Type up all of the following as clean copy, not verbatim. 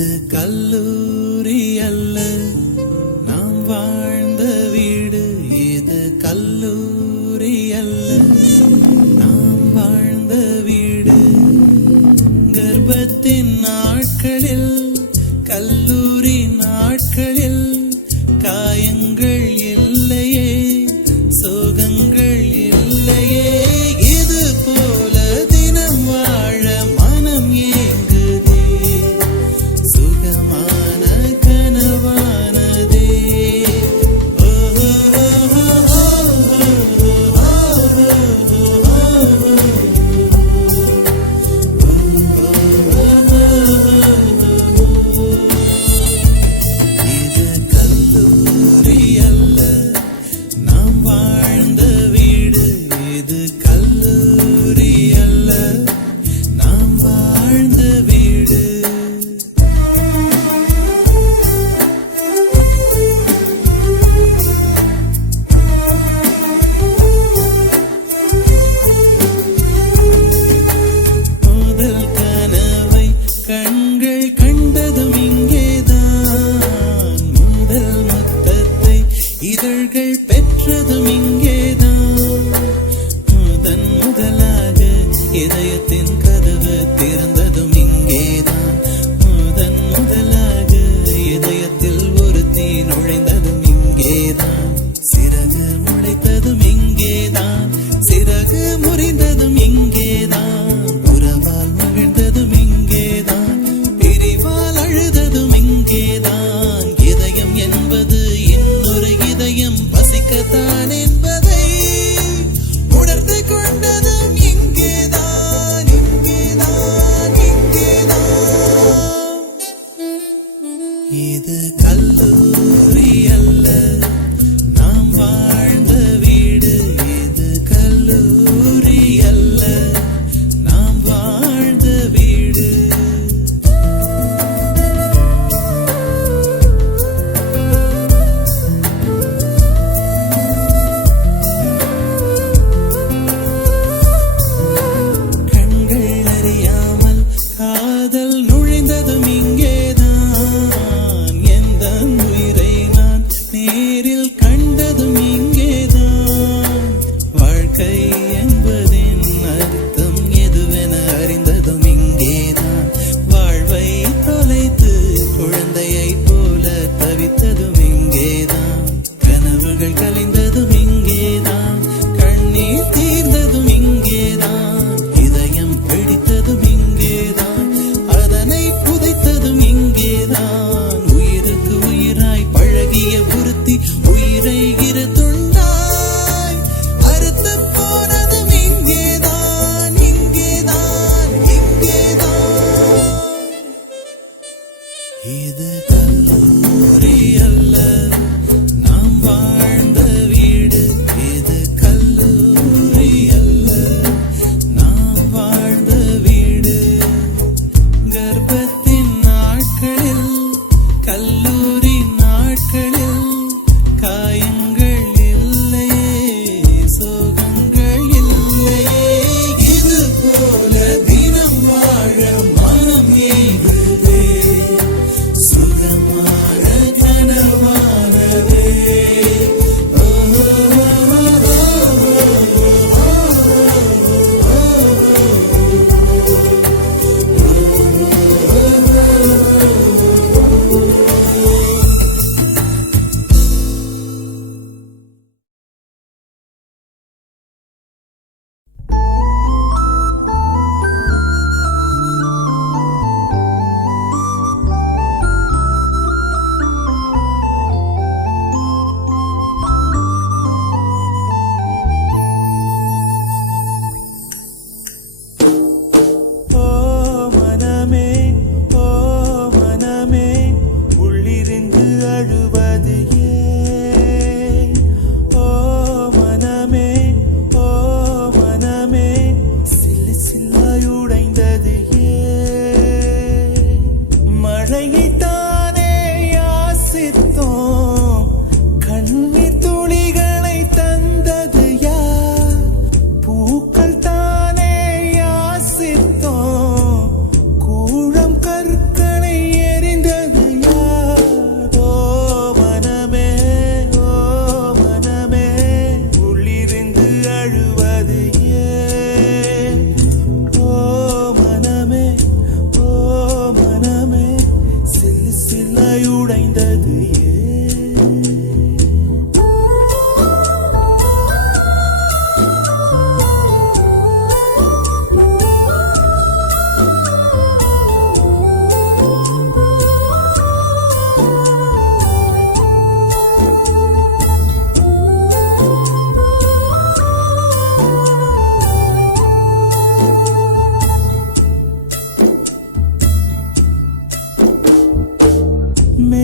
இது கல்லூரி அல்ல நாம் வாழ்ந்த வீடு. இது கல்லூரி அல்ல நாம் வாழ்ந்த வீடு. கர்ப்பத்தின் நாட்களில் கல்லூரி நாட்களில் காயங்கள் இல்லையே, சோகங்கள் இல்லையே. இது போல தினம் வாழ மனம் ஏங்குதே, சுகமான கனவானதே. இது கல்லூரி அல்ல நாம் வாழ்ந்த வீடு. இது கல்லூரி அல்ல நாம் வாழ்ந்த வீடு. முதல் கனவை கண்கள் கண்டதும் இங்கேதான். முதல் முத்தத்தை இதழ்கள் பெற்றதும் இங்கேதான். முதலாக இதயத்தின் கதவு திறந்ததும் இங்கேதான். முதலாக இதயத்தில் ஒருத்தி நுழைந்ததும் இங்கேதான். சிறகு முளைத்ததும் இங்கேதான், சிறகு முறிந்ததும் இங்கேதான். உறவால் மகிழ்ந்ததும் இங்கேதான், பிரிவால் அழுததும் இங்கேதான். இதயம் என்பது இன்னொரு இதயம் வசிக்கத்தான் என்பதை உணர்ந்து கொண்டதும் இங்கேதான், இங்கேதான், இங்கேதான். இது கல்லூரி அல்ல நாம் வாழ்ந்த வீடு. இது கல்லூரி அல்ல நாம் வாழ்ந்த வீடு. கண்கள் அறியாமல் காதல் நுழைந்ததும் இங்கேதான். எந்த உயிரை நான் நேரில் கண்டதும் இங்கேதான். வாழ்க்கை என்பதின் அர்த்தம் எதுவென அறிந்ததும் இங்கேதான். வாழ்வை தொலைத்து குழந்தையை போல தவித்ததும் இங்கேதான். கனவுகள் கலைந்ததும் இங்கேதான், கண்ணீர் தீர்ந்ததும் இங்கேதான். இதயம் பிடித்ததும் இங்கேதான், அதனை புதைத்ததும் இங்கேதான். உயிருக்கு உயிராய் பழகிய ஒருத்தி உயிரை இரு துண்டாய் அறுத்து போனதும் இங்கேதான், இங்கேதான், இங்கேதான். இது கல்லூரி அல்ல நாம் வாழ்ந்த வீடு. இது கல்லூரி அல்ல நாம் வாழ்ந்த வீடு. கர்ப்பத்தின் நாட்களில் கல்லூரி நாட்களில் காயங்கள் இல்லையே, சோகங்கள் இல்லையே. இது போல தினம் வாழ மனம் ஏங்குதே, சுகம்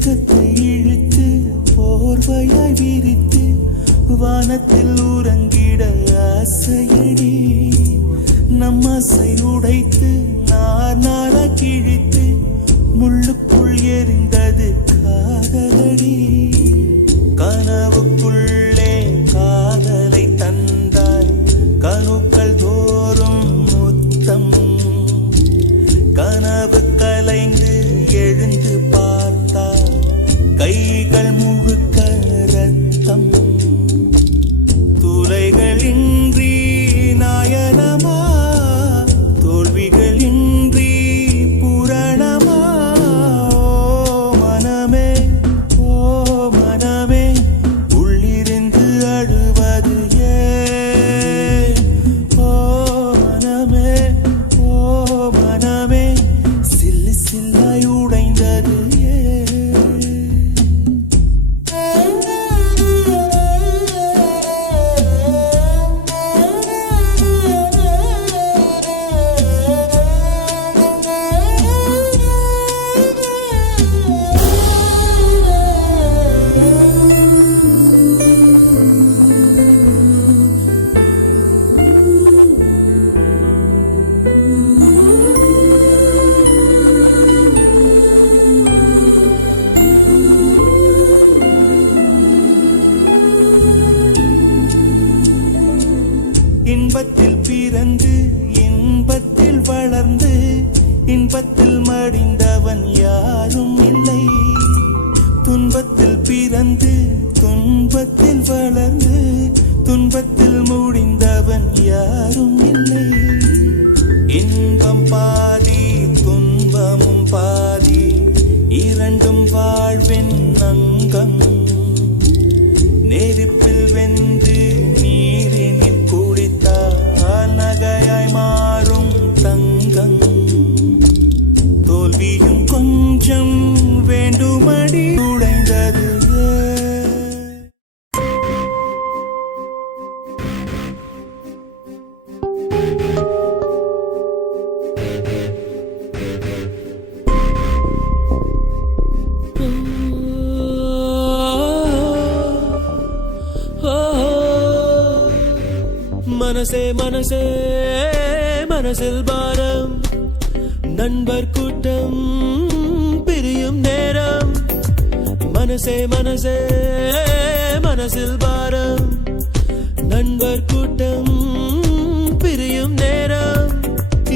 மேகத்தை இழுத்து போர்வையாய் விரித்து வானத்தில் உறங்கிட ஆசையடி நம் ஆசை உடைத்து நாரா கிழித்து முள்ளுக்குள் எரிந்தது காதலடி கனவுக்குள்ளே காதலை தந்தாய் கணுக்கள் தோறும் முத்தம் கனவு கலைந்து எழுந்து பார்த்தார் கைகள் முழுக்க ரத்தம் துளைகளின்றி நாயனமா தோல்விகளின்றி புரணமா ஓ மனமே உள்ளிருந்து அழுவது ஏன் ஓ மனமே சில்லு சில்லாய் உடைந்தது இன்பத்தில் பிறந்து இன்பத்தில் வளர்ந்து இன்பத்தில் மடிந்தவன் யாரும் இல்லை துன்பத்தில் பிறந்து துன்பத்தில் வளர்ந்து துன்பத்தில் முடிந்தவன் யாரும் இல்லை இன்பம் பாதி துன்பமும் பாதி இரண்டும் வாழ்வின் அங்கம் நெருப்பில் வெந்து நீரினில் குடித்தால் நகையாய் மாறும் தங்கம் தோல்வியும் கொஞ்சம் வேண்டுமடி உடைந்தது மனசே மனசே மனசில் பாரம் நண்பர் கூட்டம் பிரியும் நேரம் மனசே மனசே மனசில் பாரம் நண்பர் கூட்டம் பிரியும் நேரம்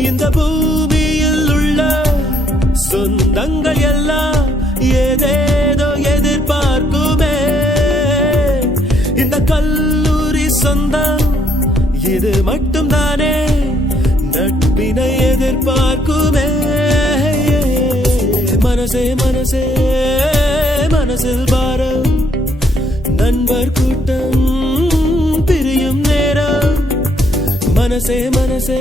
இந்த பூமியில் உள்ள சொந்தங்கள் எல்லாம் ஏதேதோ எதிர்பார்க்குமே இந்த கல்லூரி சொந்தம் இது மட்டும் தானே நட்பினை எதிர்பார்க்குமே மனசே மனசே மனசில் பாரம் நண்பர் கூட்டம் பிரியும் நேரம் மனசே மனசே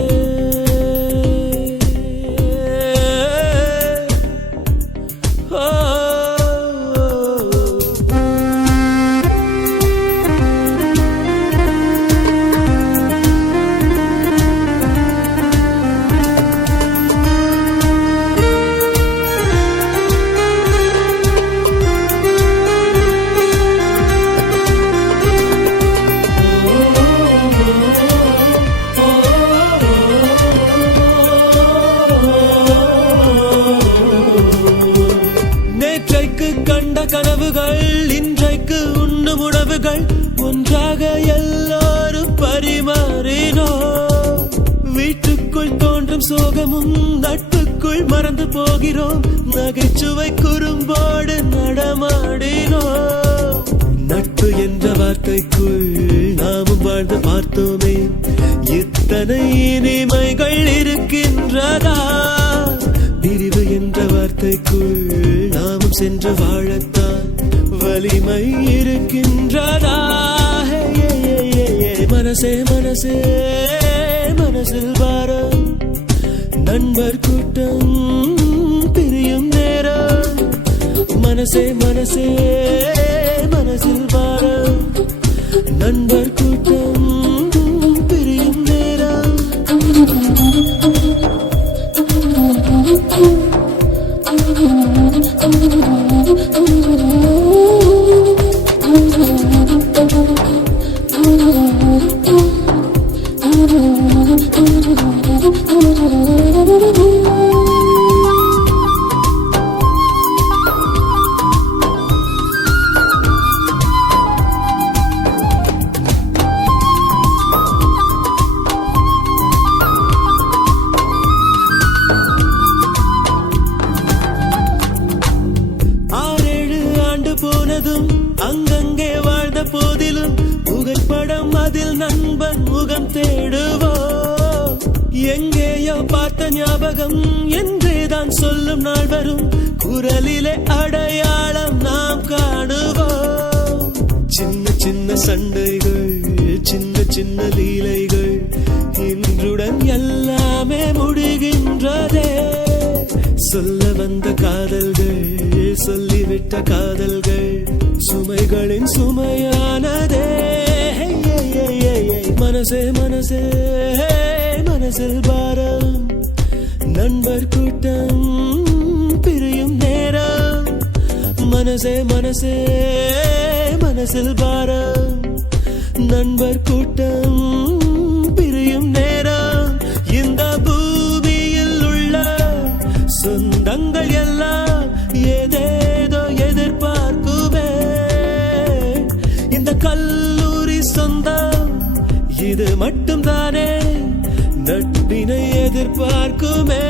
கனவுகள் இன்றைக்கு உண்ணும் உணவுகள் ஒன்றாக எல்லாரும் பரிமாறினோ வீட்டுக்குள் தோன்றும் சோகமும் நட்புக்குள் மறந்து போகிறோம் நகைச்சுவை குறும்போடு நடமாடினோ நட்பு என்ற வார்த்தைக்குள் நாமும் வாழ்ந்து பார்த்தோமே இத்தனை இனிமைகள் இருக்கின்றதா பிரிவு என்ற வார்த்தைக்குள் நாமும் சென்று வாழத்தான் வலிமை இருக்கின்றதா மனசே மனசே மனசில் பாரம் நண்பர் கூட்டம் பிரியும் நேரம் மனசே மனசே மனசில் பாரம் நண்பர் கூட்டம் பிரியும் நேரம் போனதும் அங்கங்கே வாழ்ந்த போதிலும் புகைப்படம் அதில் நண்பன் முகம் தேடுவோ எங்கேயோ பார்த்த ஞாபகம் என்றேதான் சொல்லும் நாள் வரும் குரலிலே அடையாளம் நாம் காணுவோம் சின்ன சின்ன சண்டைகள் சின்ன சின்ன லீலைகள் இன்றுடன் எல்லாமே முடிகின்றதே சொல்ல வந்த காதல்கள் சொல்லிவிட்ட காதல்கள் சுமைகளின் சுமையானதே மனசே மனசே மனசில் பாரம் நண்பர் கூட்டம் பிரியும் நேரம் மனசே மனசே மனசில் பாரம் நண்பர் கூட்டம் பிரியும் நேரம் இந்த பூமியில் உள்ள சொந்தங்கள் எல்லாம் ஏதேதோ எதிர்பார்க்குமே இந்த கல்லூரி சொந்தம் இது மட்டும் தானே நட்பினை எதிர்பார்க்குமே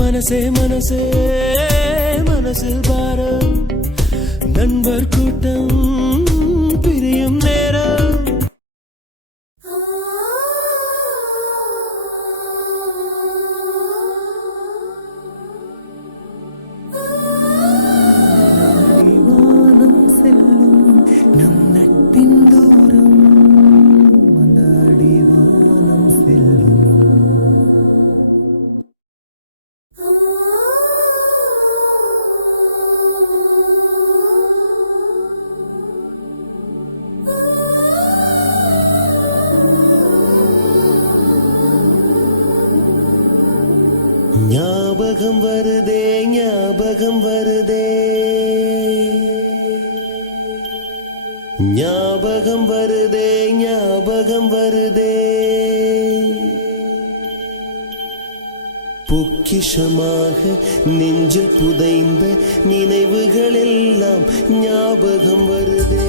மனசே மனசே மனசில் பாரம் நண்பர் கூட்டம் பிரியும் நேரம் ஞாபகம் வருதே ஞாபகம் வருதே ஞாபகம் வருதே ஞாபகம் வருதே பொக்கிஷமாக நெஞ்சில் புதைந்த நினைவுகள் எல்லாம் ஞாபகம் வருதே